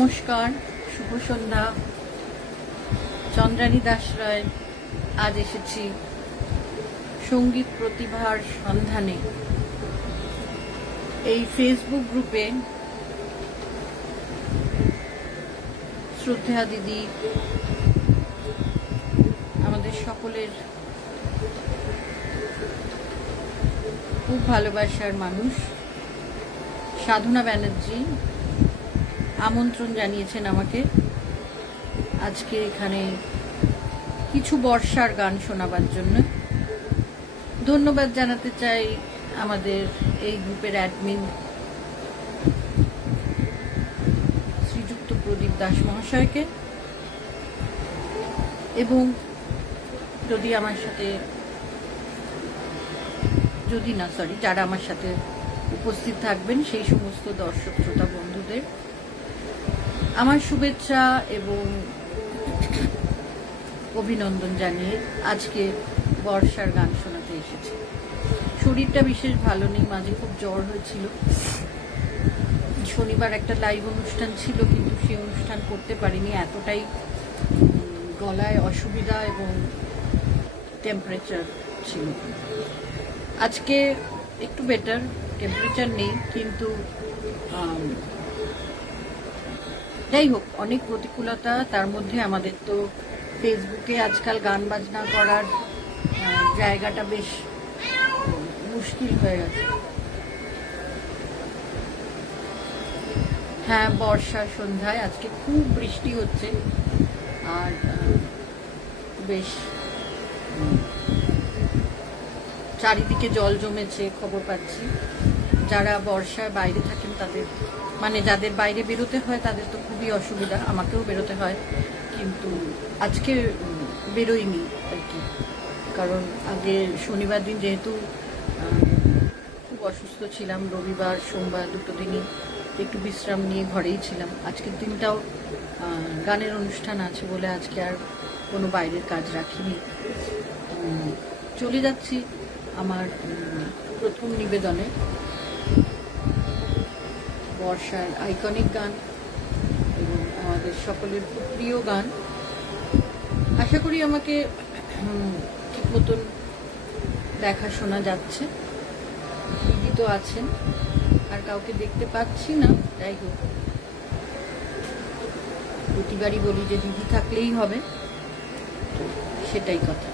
নমস্কার, শুভ সন্ধ্যা। চন্দ্রানী দাস রায় আজ এসেছি সঙ্গীত প্রতিভার সন্ধানে। এই ফেসবুক গ্রুপে শ্রদ্ধা দিদি আমাদের সকলের খুব ভালোবাসার মানুষ সাধনা ব্যানার্জি আমন্ত্রণ জানিয়েছেন আমাকে আজকে এখানে কিছু বর্ষার গান শোনাবার জন্য। ধন্যবাদ জানাতে চাই আমাদের এই গ্রুপের অ্যাডমিন শ্রীযুক্ত প্রদীপ দাস মহাশয়কে, এবং যারা আমার সাথে উপস্থিত থাকবেন সেই সমস্ত দর্শক শ্রোতা বন্ধুদের আমার শুভেচ্ছা এবং অভিনন্দন জানিয়ে আজকে বর্ষার গান শোনাতে এসেছি। শরীরটা বিশেষ ভালো নেই, মাঝে খুব জ্বর হয়েছিল। শনিবার একটা লাইভ অনুষ্ঠান ছিল, কিন্তু সেই অনুষ্ঠান করতে পারিনি, এতটাই গলায় অসুবিধা এবং টেম্পারেচার ছিল। আজকে একটু বেটার, টেম্পারেচার নেই, কিন্তু যাই হোক, অনেক প্রতিকূলতা। তার মধ্যে আমাদের তো ফেসবুকে আজকাল গান বাজনা করার জায়গাটা বেশ মুশকিল হয়ে গেছে। হ্যাঁ, বর্ষার সন্ধ্যায় আজকে খুব বৃষ্টি হচ্ছে, আর বেশ চারিদিকে জল জমেছে খবর পাচ্ছি। যারা বর্ষায় বাইরে থাকেন তাদের, মানে যাদের বাইরে বেরোতে হয় তাদের তো খুবই অসুবিধা। আমাকেও বেরোতে হয়, কিন্তু আজকে বেরোইনি আর কি, কারণ আগে শনিবার দিন যেহেতু খুব অসুস্থ ছিলাম, রবিবার সোমবার দুটো দিনই একটু বিশ্রাম নিয়ে ঘরেই ছিলাম। আজকের দিনটাও গানের অনুষ্ঠান আছে বলে আজকে আর কোনো বাইরের কাজ রাখিনি। চলে যাচ্ছি আমার প্রথম নিবেদনে, বর্ষার আইকনিক গান এবং আমাদের সকলের খুব প্রিয় গান। আশা করি আমাকে ঠিক মতন দেখাশোনা যাচ্ছে। দিদি তো আছেন, আর কাউকে দেখতে পাচ্ছি না। যাই হোক, প্রতিবারই বলি যে দিদি থাকলেই হবে, সেটাই কথা।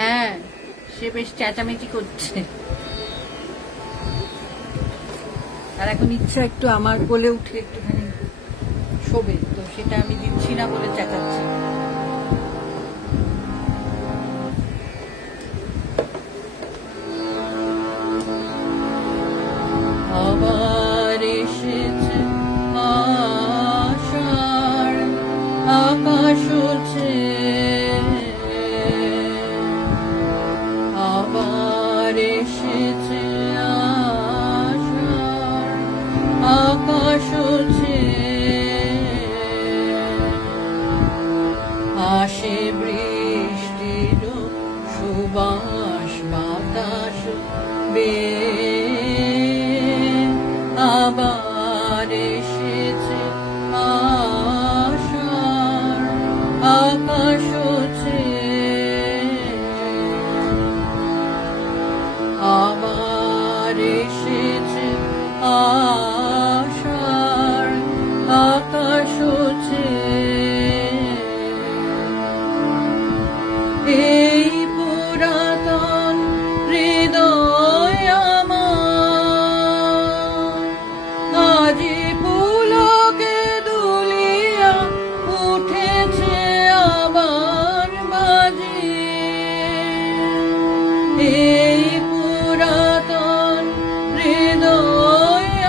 হ্যাঁ, সে বেশ চেঁচামেচি করছে, আর এখন ইচ্ছা একটু আমার কোলে উঠে একটুখানি শোবে, তো সেটা আমি দিচ্ছি না বলে চেঁচাচ্ছি। আবার এসেছে আষাঢ়, আকাশ উঠছে, আবার এসেছে আষাঢ়, আকাশ উঠছে, আসে বৃষ্টির সুবাস বাতাস আবার এসেছে আষাঢ়, আকাশ উঠছে, আবার এসেছে আষাঢ়, আকাশ উঠছে। এই পুরাতন হৃদয় আমার আজি পুলকে দুলিয়া উঠেছে আবার বাজে। এই পুরাতন হৃদয়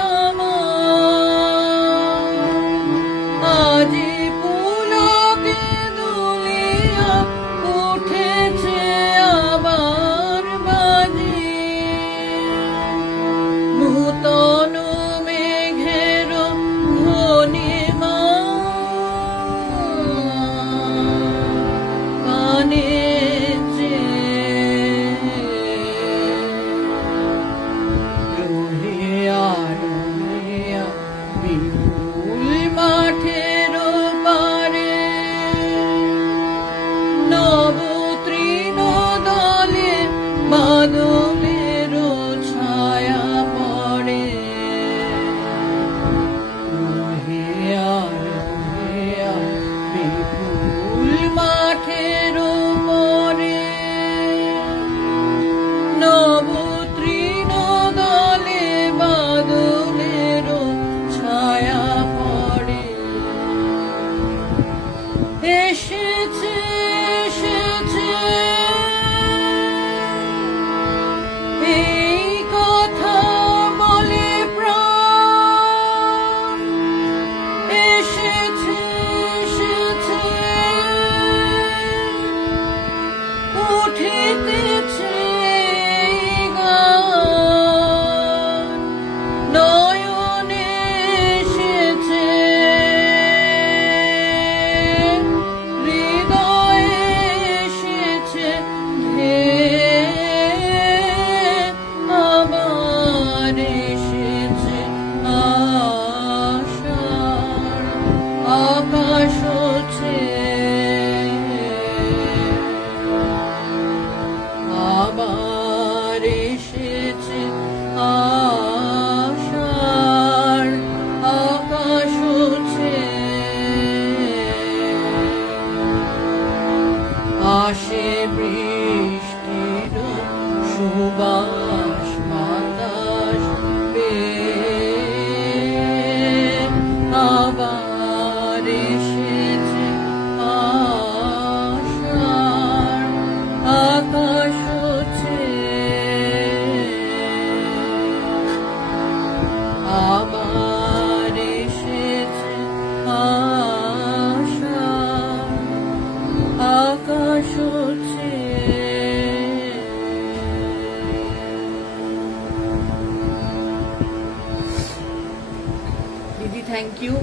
থ্যাংক ইউ,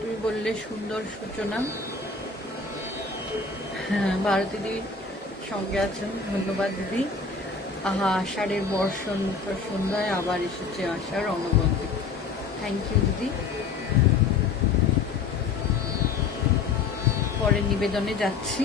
তুমি বললে সুন্দর সূচনা। হ্যাঁ, ভারতী দিদি সঙ্গে আছেন, ধন্যবাদ দিদি। আহা, আষাঢ়ের বর্ষণ মুখর সন্ধ্যায় আবার এসেছে আষাঢ় অনবদ্য। থ্যাংক ইউ দিদি। পরের নিবেদনে যাচ্ছি।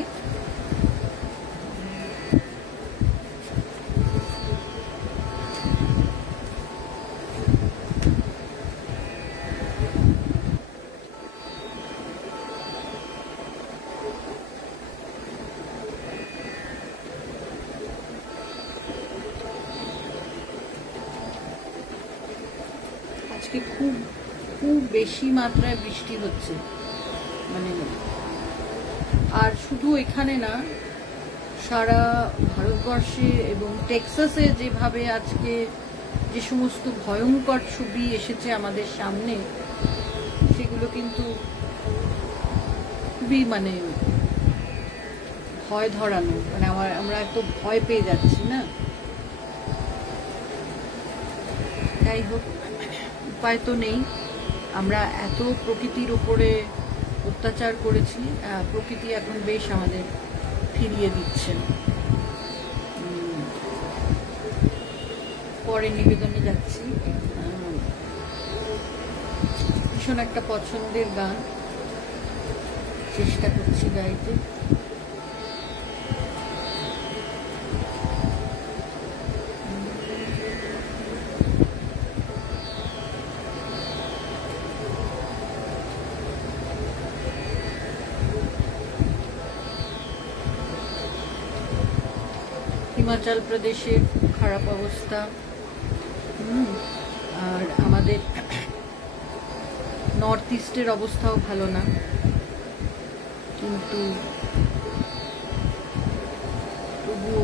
আজকে খুব খুব বেশি মাত্রায় বৃষ্টি হচ্ছে, মানে আর শুধু এখানে না, সারা ভারতবর্ষে এবং টেক্সাসে যেভাবে আজকে যে সমস্ত ভয়ঙ্কর ছবি এসেছে আমাদের সামনে, সেগুলো কিন্তু খুবই মানে ভয় ধরানো, মানে আমরা একটু ভয় পেয়ে যাচ্ছি না। যাই হোক, উপায় তো নেই। আমরা এত প্রকৃতির উপরে অত্যাচার করেছি, প্রকৃতি এখন বেশ আমাদের ফিরিয়ে দিচ্ছেন। পরে নিবেদনে যাচ্ছি। ভীষণ একটা পছন্দের গান, চেষ্টা করছি গাইতে। হিমাচল প্রদেশের খারাপ অবস্থা, আর আমাদের নর্থ ইস্টের অবস্থাও ভালো না, কিন্তু তবুও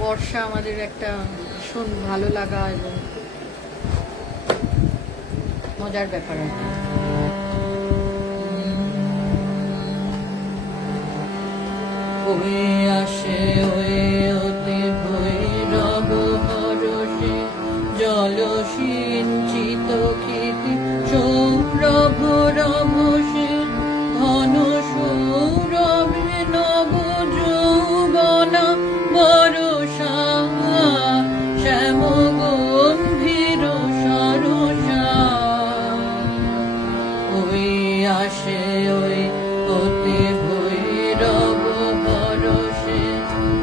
বর্ষা আমাদের একটা ভীষণ ভালো লাগা এবং মজার ব্যাপার আর কি। আসে ওতে ভৈরব হরষে জল সিঞ্চিত ক্ষেতে সৌরভ রভসে ঘন সৌরভে নব যৌবনা বরষা শ্যাম গম্ভীর সরসা। ওই আসে ওই ওতে ভৈরব হরষে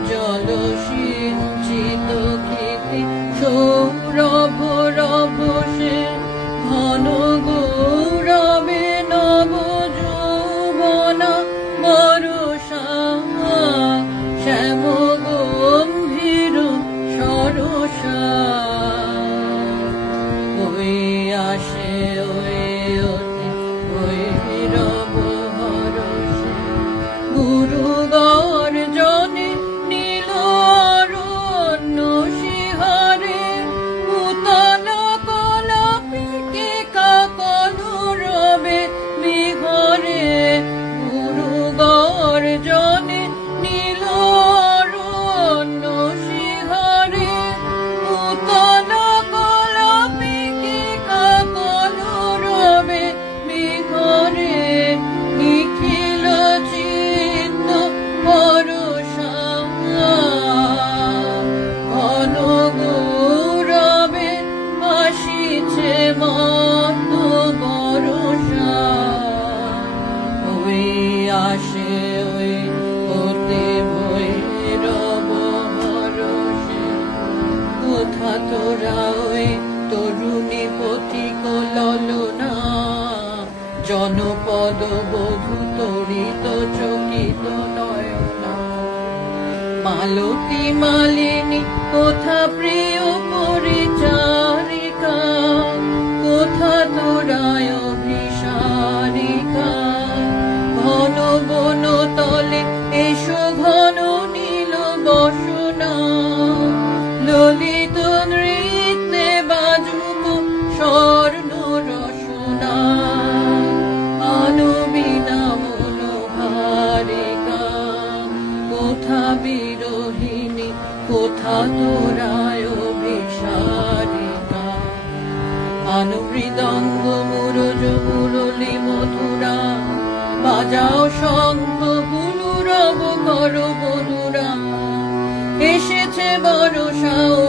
জল সিঞ্চিত ক্ষেতে সৌরভ রভসে ঘন গৌরবে নব যৌবনা বরষা শ্যাম গম্ভীর সরসা। ওই আসে ওই ওতে ভৈরব হরষে গুরু গর্জনে নীল অরণ্য শিহরে উতল কলাপিকে কাকলরবে বিহরে। গুরু গর্জনে নীল অরণ্য শিহরে উতল কলাপিকে কাকলরবে বিহরে। নিখিল চিত্ত ভরসা ঘন গৌরবে আসিছে মত বরষা। ওই আসে ওই ওতে ভৈরব হরষে কোথা তোরা ওই তরুণী পথিক ললনা জনপদ বধূ তরিত চকিত নয়না। মালতী মালিনী কোথা প্রিয় পরিচারিকা কোথা তোরায় অভিসারিকা। ঘন বন তলে এসো ঘন নীল বসনা ললিত নৃত্যে বাজুক স্বর্ণ রসনা। আনবিনা মনোহারিকা কোথা বিরোহিণী কোথা তোরায় অভিসারিকা। তানু মৃদঙ্গ মুরজ মুরলি মধুরা, বাজাও শঙ্খ হুলুরব কর বধুরা, এসেছে বর্ষা ও